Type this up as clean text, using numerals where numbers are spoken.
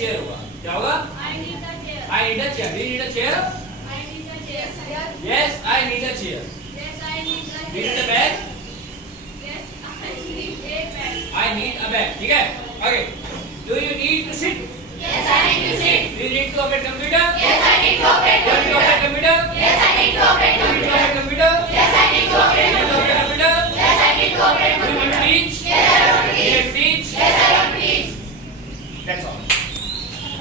chair होगा. क्या होगा? I need a chair. I need a chair. Do you need a chair? I need a chair. Yes, I need a chair. Yes, I need a Do you need chair. a bag? Yes, I need a bag. I need a bag. ठीक है? Okay. Do you need to sit? Yes, I need to sit. Do you need to operate computer? Yes, I need to operate Do you need to operate computer. computer? Yes, I need to operate Do you need to computer. operate computer? Yes, I need to Do operate you need to computer. operate computer? Yes, I need to operate Do you need to computer. teach? Yes, I want to Do you teach. need to teach? Yes, I want to teach. That's all.